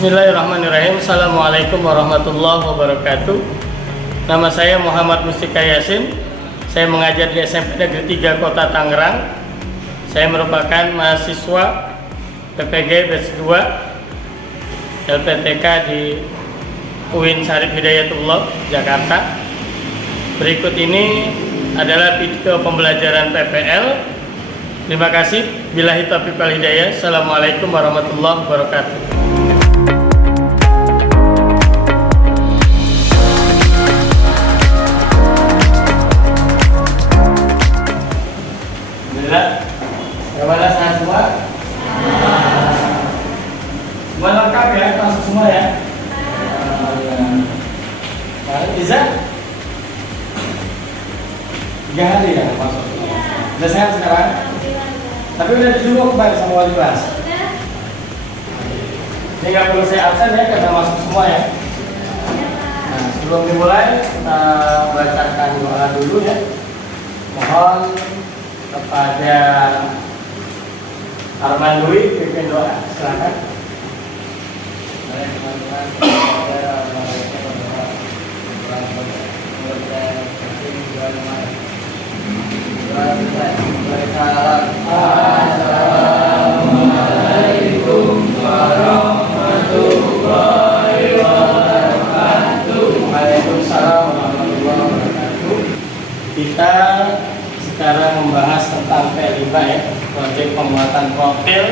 Bismillahirrahmanirrahim. Assalamualaikum warahmatullahi wabarakatuh. Nama saya Muhammad Mustika Yasin. Saya mengajar di SMP Negeri 3 Kota Tangerang. Saya merupakan mahasiswa PPG Batch 2 LPTK di UIN Syarif Hidayatullah, Jakarta. Berikut ini adalah video pembelajaran PPL. Terima kasih. Billahi taufiq wal hidayah. Assalamualaikum warahmatullahi wabarakatuh. Bagaimana sehat semua? Semua lengkap ya, masuk semua ya. Bisa? 3 hari ya masuk. Udah sehat sekarang? Tapi udah dijungkuk baik sama wali kelas. Ini nggak perlu saya absen ya karena masuk semua ya. Nah, sebelum dimulai kita bacakan doa dulu ya. Mohon kepada Arman Dwi pimpin doa, silakan. Assalamualaikum warahmatullahi wabarakatuh. Waalaikumsalam warahmatullahi wabarakatuh. Kita sekarang membahas tentang P5 ya, proyek penguatan profil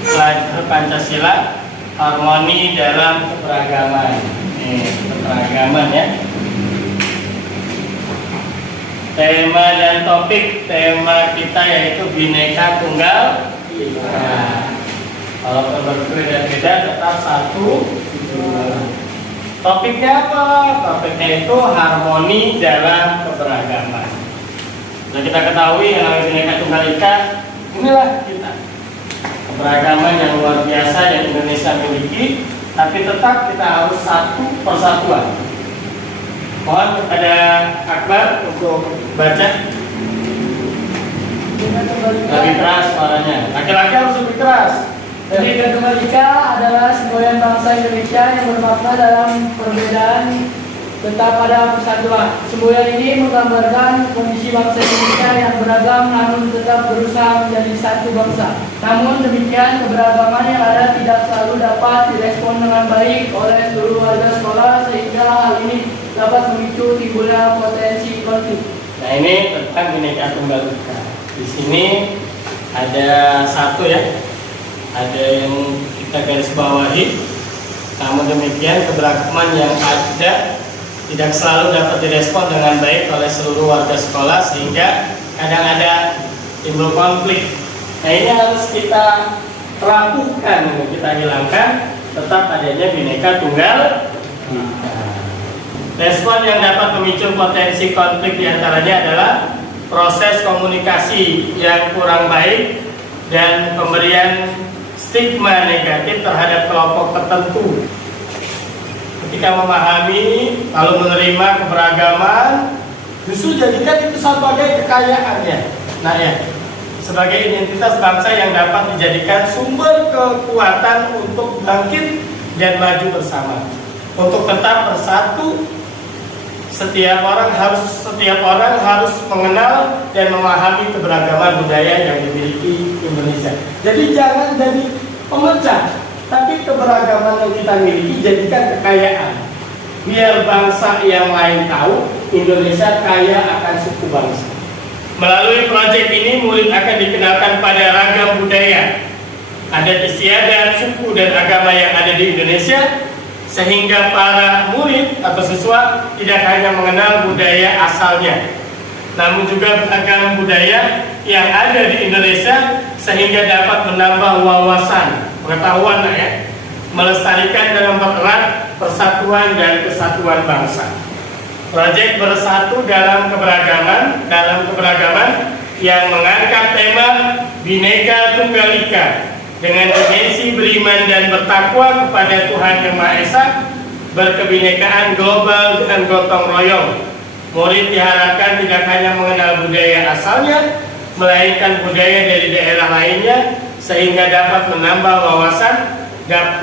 pelajar Pancasila, harmoni dalam keberagaman. Keberagaman ya. Tema dan topik tema kita yaitu Bhinneka Tunggal Ika. Kalau berbeda-beda tetap satu. Topiknya apa? Topiknya itu harmoni dalam keberagaman. Sudah kita ketahui yang namanya Bhinneka Tunggal Ika, inilah kita. Keberagaman yang luar biasa yang Indonesia miliki, tapi tetap kita harus satu persatuan. Mohon kepada Akbar untuk baca. Lebih keras suaranya. Laki-laki harus lebih keras. Bhinneka Tunggal Ika adalah semboyan bangsa Indonesia yang bermakna dalam perbedaan tetap pada persatuan. Semboyan ini menggambarkan kondisi bangsa Indonesia yang beragam namun tetap berusaha menjadi satu bangsa. Namun demikian, keberagaman yang ada tidak selalu dapat direspon dengan baik oleh seluruh warga sekolah sehingga hal ini dapat memicu timbulnya potensi konflik. Nah, ini tentang Bhinneka Tunggal Ika. Di sini ada satu ya. Ada yang kita garis bawahi. Namun demikian, keberagaman yang ada tidak selalu dapat direspon dengan baik oleh seluruh warga sekolah sehingga kadang ada timbul konflik. Nah, ini harus kita lakukan, kita hilangkan tetap adanya Bhinneka Tunggal Ika. Respon yang dapat memicu potensi konflik diantaranya adalah proses komunikasi yang kurang baik dan pemberian stigma negatif terhadap kelompok tertentu. Ketika memahami lalu menerima keberagaman, justru jadikan itu sebagai kekayaan ya. Nah ya, sebagai identitas bangsa yang dapat dijadikan sumber kekuatan untuk bangkit dan maju bersama. Untuk tetap bersatu, setiap orang harus mengenal dan memahami keberagaman budaya yang dimiliki Indonesia. Jadi jangan jadi pemecah, tapi keberagaman yang kita miliki jadikan kekayaan. Biar bangsa yang lain tahu Indonesia kaya akan suku bangsa. Melalui proyek ini, murid akan dikenalkan pada ragam budaya, adat istiadat, suku dan agama yang ada di Indonesia, sehingga para murid atau siswa tidak hanya mengenal budaya asalnya, namun juga beragam budaya yang ada di Indonesia sehingga dapat menambah wawasan, pengetahuan ya, melestarikan dan mempererat persatuan dan kesatuan bangsa. Proyek Bersatu dalam Keberagaman yang mengangkat tema Bhinneka Tunggal Ika dengan dimensi beriman dan bertakwa kepada Tuhan Yang Maha Esa, berkebinekaan global dan gotong royong. Murid diharapkan tidak hanya mengenal budaya asalnya, melainkan budaya dari daerah lainnya, sehingga dapat menambah wawasan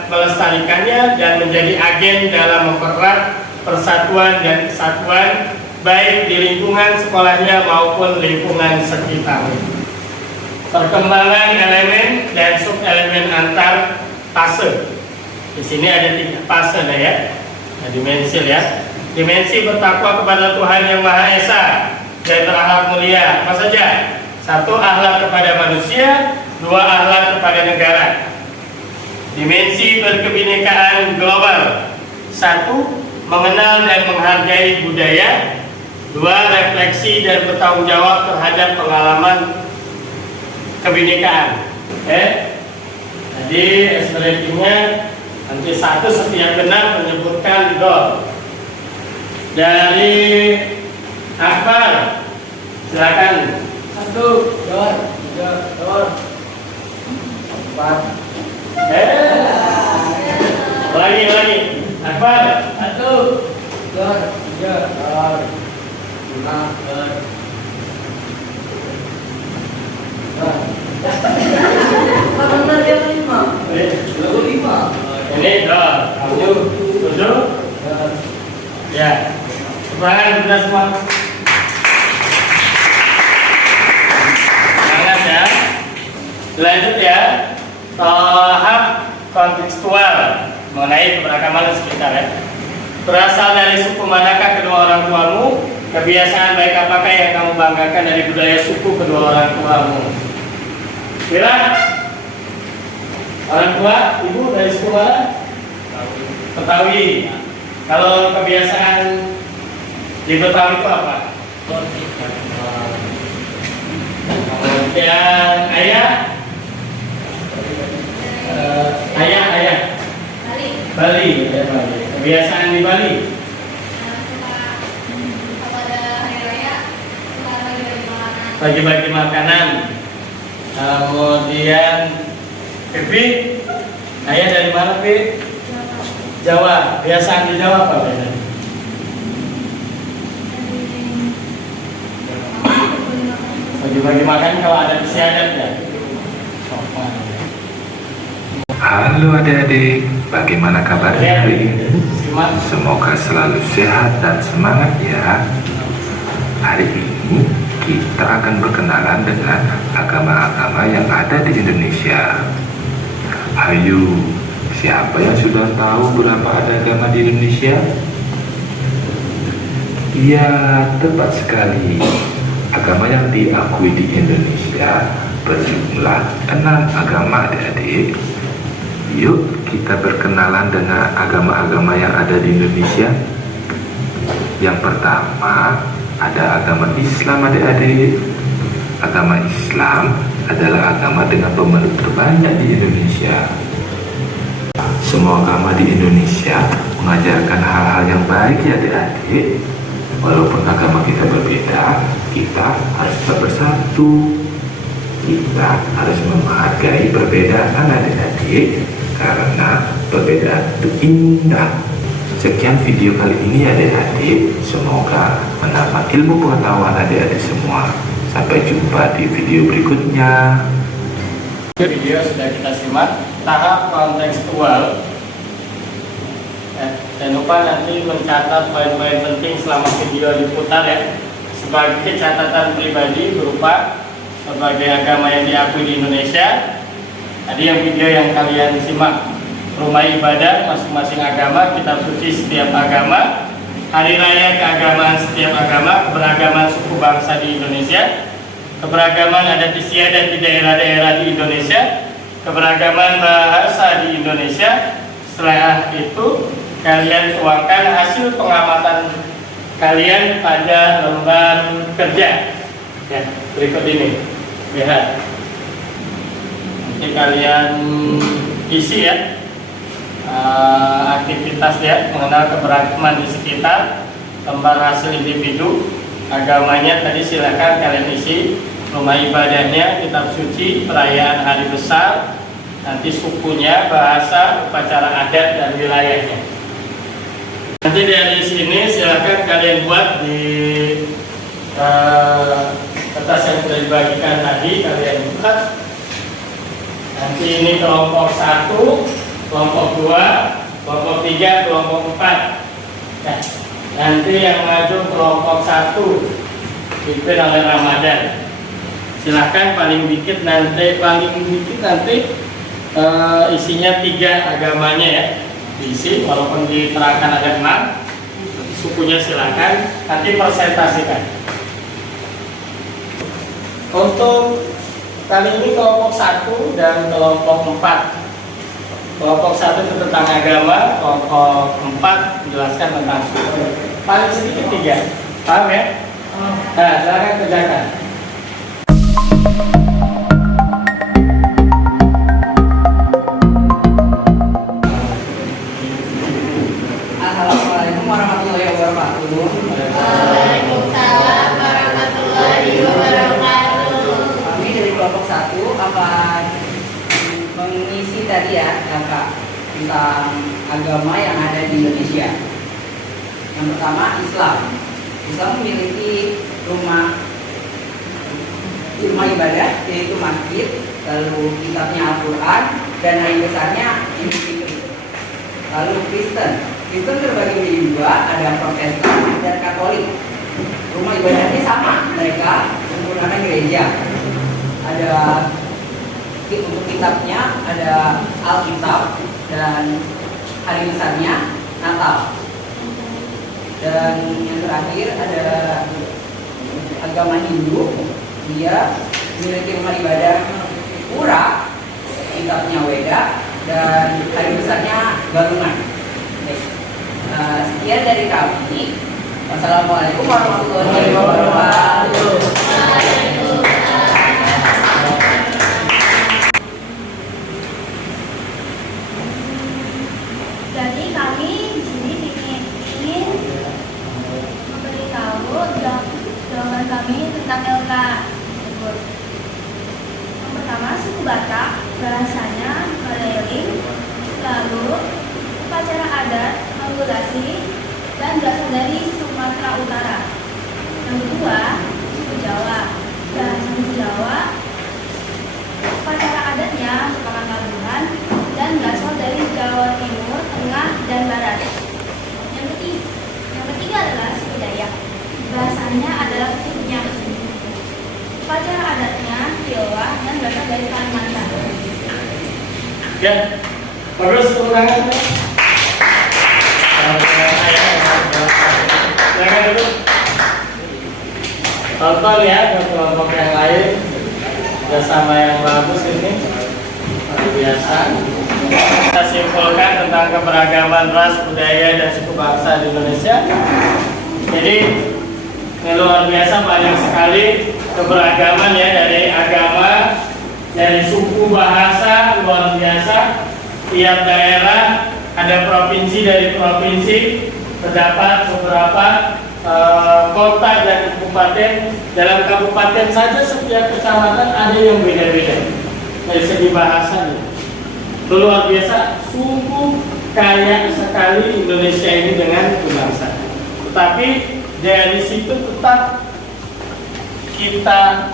melestarikannya dan menjadi agen dalam mempererat persatuan dan kesatuan baik di lingkungan sekolahnya maupun lingkungan sekitar. Perkembangan elemen dan subelemen antar fase. Di sini ada 3 fase ya. Nah, dimensi ya. Dimensi bertakwa kepada Tuhan Yang Maha Esa dan berakhlak mulia. Apa saja? 1. Akhlak kepada manusia, 2. Akhlak kepada negara. Dimensi berkebinekaan global. 1. Mengenal dan menghargai budaya. 2. Refleksi dan bertanggung jawab terhadap pengalaman kebinekaan. Jadi ratingnya nanti 1 setiap benar menyebutkan dot. Dari Akbar, silakan. 1, 2, 3, 4. Lagi. Akbar. 1, 2, 3, 4, 5. Ini dot. 7. Ya. Semangat sudah semua. Semangat ya. Lanjut ya. Tahap kontekstual mengenai keberagaman sekitar ya. Berasal dari suku manakah kedua orang tuamu? Kebiasaan baik apakah yang kamu banggakan dari budaya suku kedua orang tuamu? Kira orang tua, ibu dari suku mana? Betawi. Kalau kebiasaan di Betawi itu apa? Kemudian ayah? Ayah. Bali. Kebiasaan di Bali? Bagi-bagi makanan. Kemudian Pipi, ayah dari mana Pi? Jawa. Kebiasaan di Jawa apa biasanya? Bagi-bagi makan kalau ada istiadat ya. Halo adik-adik, bagaimana kabarnya hari ini? Semoga selalu sehat dan semangat ya. Hari ini kita akan berkenalan dengan agama-agama yang ada di Indonesia. Ayo, siapa yang sudah tahu berapa ada agama di Indonesia? Ya, tepat sekali. Agama yang diakui di Indonesia berjumlah 6 agama adik-adik. Yuk kita berkenalan dengan agama-agama yang ada di Indonesia. Yang pertama ada agama Islam adik-adik. Agama Islam adalah agama dengan pemeluk terbanyak di Indonesia. Semua agama di Indonesia mengajarkan hal-hal yang baik ya adik-adik. Walaupun agama kita berbeda, kita harus tetap bersatu. Kita harus menghargai perbedaan adik-adik, karena perbedaan itu indah. Sekian video kali ini adik-adik, semoga menambah ilmu pengetahuan adik-adik semua. Sampai jumpa di video berikutnya. Video sudah kita simak tahap kontekstual. Jangan lupa nanti mencatat poin-poin penting selama video diputar ya, sebagai catatan pribadi berupa berbagai agama yang diakui di Indonesia. Tadi yang video yang kalian simak, rumah ibadah masing-masing agama, kitab suci setiap agama, hari raya keagamaan setiap agama, keberagaman suku bangsa di Indonesia, keberagaman adat istiadat di daerah-daerah di Indonesia, keberagaman bahasa di Indonesia. Setelah itu kalian tuangkan hasil pengamatan kalian pada lembar kerja ya, berikut ini. Lihat, nanti kalian isi ya, aktivitas ya, mengenal keberagaman di sekitar, lembar hasil individu, agamanya tadi silakan kalian isi, rumah ibadahnya, kitab suci, perayaan hari besar, nanti sukunya, bahasa, upacara adat dan wilayahnya. Nanti dari sini silakan kalian buat di kertas yang sudah dibagikan tadi, kalian buat. Nanti ini kelompok 1 kelompok 2, kelompok 3, kelompok 4. Nah, nanti yang maju kelompok 1 dipimpin oleh Ramadan. Silahkan paling dikit nanti isinya 3 agamanya ya diisi, walaupun diterangkan ada 6 sukunya, silahkan nanti presentasikan. Untuk kali ini kelompok 1 dan kelompok 4. Kelompok 1 itu tentang agama, kelompok 4 menjelaskan tentang suku. Paling sedikit 3, paham ya? Nah, silahkan kerjakan. Assalamualaikum warahmatullahi wabarakatuh. Waalaikumsalam warahmatullahi wabarakatuh. Kami dari kelompok 1 akan mengisi tadi ya Kakak tentang agama yang ada di Indonesia. Yang pertama Islam. Islam memiliki rumah ibadah yaitu masjid, lalu kitabnya Al-Quran, dan hari besarnya Injil. Lalu Kristen terbagi menjadi 2, ada Protestan dan Katolik. Rumah ibadahnya sama, mereka menggunakan gereja. Ada untuk kitabnya ada Alkitab, dan hari besarnya Natal. Dan yang terakhir ada agama Hindu, dia memiliki rumah ibadah pura, kitabnya Weda, dan hari besarnya Galungan. Sekian dari kami. Wassalamualaikum warahmatullahi wabarakatuh. Jadi kami di sini ingin memberitahu jawaban kami tentang LK tersebut. Yang pertama, suku Batak, bahasanya Maleling, lalu upacara adat, manggulasi, dan berasal dari Sumatera Utara. Yang kedua, suku Jawa, bahasa suku Jawa, upacara adatnya merupakan Galungan dan berasal dari Jawa Timur, Tengah, dan Barat. Yang ketiga adalah suku Dayak, bahasanya adalah Kutunya. Upacara adatnya Tionghoa dan berasal dari Kalimantan. Ya, terus ulangan. Jangan dulu. Tonton ya ke kelompok yang lain. Bersama yang bagus ini, luar biasa. Kita simpulkan tentang keberagaman ras, budaya, dan suku bangsa di Indonesia. Jadi ini luar biasa, banyak sekali keberagaman ya, dari agama, dari suku, bahasa, luar biasa. Tiap daerah ada provinsi, dari provinsi terdapat beberapa kota dan kabupaten. Dalam kabupaten saja setiap kecamatan ada yang beda-beda dari segi bahasa. Itu luar biasa, sungguh kaya sekali Indonesia ini dengan kebangsaan. Tetapi dari situ tetap kita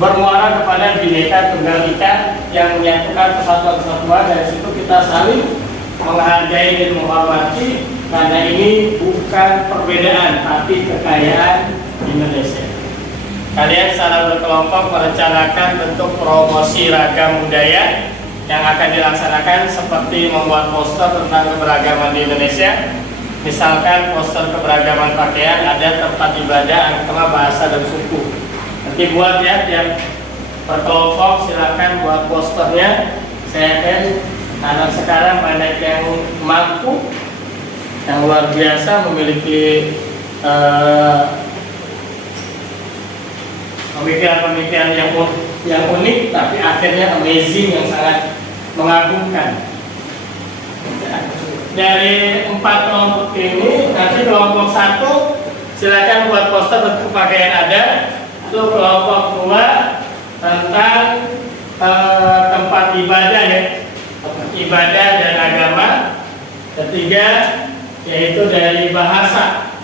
bermuara kepada Bhinneka Tunggal Ika yang menyatukan persatuan-kesatuan. Dari situ kita saling menghargai dan menghormati, karena ini bukan perbedaan tapi kekayaan Indonesia. Kalian secara berkelompok merencanakan bentuk promosi ragam budaya yang akan dilaksanakan, seperti membuat poster tentang keberagaman di Indonesia. Misalkan poster keberagaman pakaian, ada tempat ibadah, agama, bahasa, dan suku. Nanti buat ya, tiap berkelompok silakan buat posternya. Saya akan, anak sekarang banyak yang mampu, yang luar biasa, memiliki pemikiran-pemikiran yang unik, tapi akhirnya amazing, yang sangat mengagumkan. Dari 4 kelompok ini, nanti kelompok 1 silakan buat poster bentuk pakaian adat. Lalu kelompok 2 tentang tempat ibadah ya, ibadah dan agama. Ketiga yaitu dari bahasa.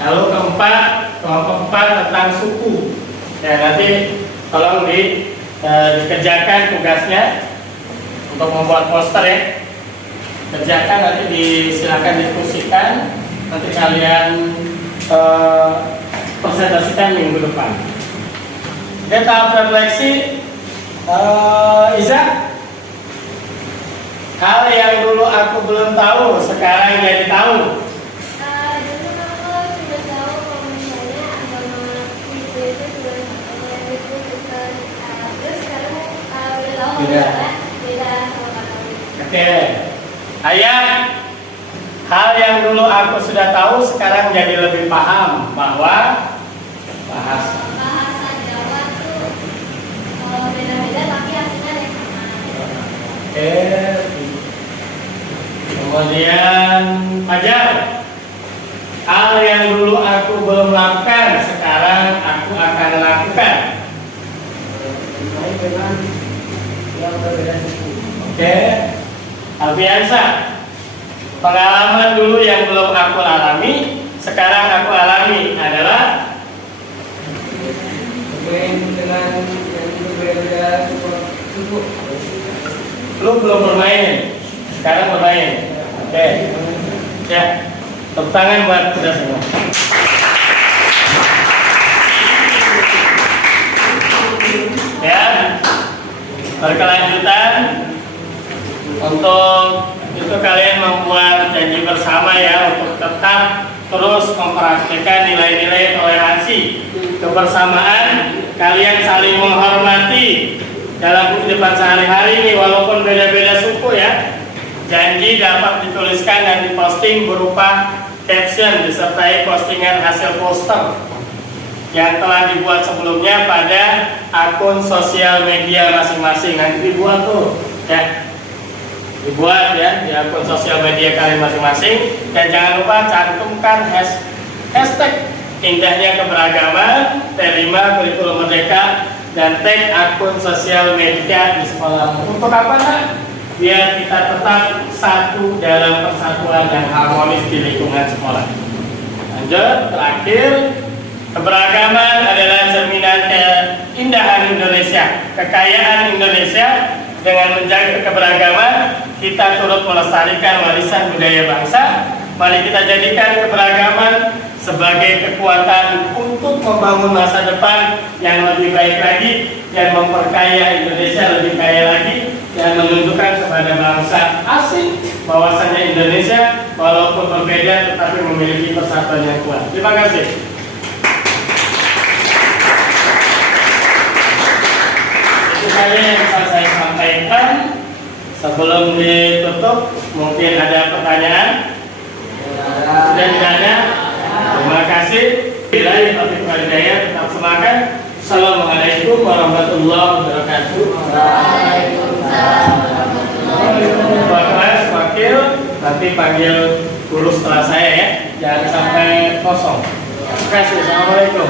Lalu kelompok 4 tentang suku. Ya, nanti tolong dikerjakan tugasnya. untuk membuat poster ya. Kerjakan, nanti silakan diskusikan, nanti kalian presentasikan minggu depan. Oke, tahap refleksi. Iza, hal yang dulu aku belum tahu sekarang jadi tahu. Dulu aku sudah tahu kalau misalnya agama Kristen itu cuma satunya itu Kristen. Terus sekarang udah tahu Beda. beda sama Katolik. Oke, Ayah, hal yang dulu aku sudah tahu sekarang jadi lebih paham bahwa bahasa. Bahasa Jawa tuh beda-beda tapi artinya ada yang sama. Oke. Kemudian Fajar, hal yang dulu aku belum lakukan sekarang aku akan lakukan. Oke. Alfiansa, pengalaman dulu yang belum aku alami sekarang aku alami adalah dengan yang berbeda suku. lu belum bermain, sekarang bermain. Oke. Ya, tepuk tangan buat kita semua. Ya, berkelanjutan untuk itu kalian membuat janji bersama ya untuk tetap terus mempraktikkan nilai-nilai toleransi, kebersamaan, kalian saling menghormati dalam kehidupan sehari-hari ini walaupun beda-beda suku ya. Janji dapat dituliskan dan diposting berupa caption disertai postingan hasil poster yang telah dibuat sebelumnya pada akun sosial media masing-masing. Nanti dibuat tuh ya, dibuat ya di akun sosial media kalian masing-masing, dan jangan lupa cantumkan hashtag indahnya keberagaman T5 kurikulum merdeka dan tag akun sosial media di sekolah. Untuk apa nak? Biar kita tetap satu dalam persatuan yang harmonis di lingkungan sekolah. Lanjut, terakhir, keberagaman adalah cerminan keindahan Indonesia, kekayaan Indonesia. Dengan menjaga keberagaman, kita turut melestarikan warisan budaya bangsa. Mari kita jadikan keberagaman sebagai kekuatan untuk membangun masa depan yang lebih baik lagi, yang memperkaya Indonesia lebih kaya lagi, yang menunjukkan kepada bangsa asing bahwasannya Indonesia walaupun berbeda tetapi memiliki persatuan yang kuat. Terima kasih. Itu saja yang bisa saya sampaikan. Sebelum ditutup, mungkin ada pertanyaan? Sudah tidak ada? Terima kasih. Bila topik walidayah tetap semangat. Assalamualaikum warahmatullahi wabarakatuh. Kelas wakil nanti panggil guru setelah saya ya, jangan sampai kosong. Terima kasih. Assalamualaikum.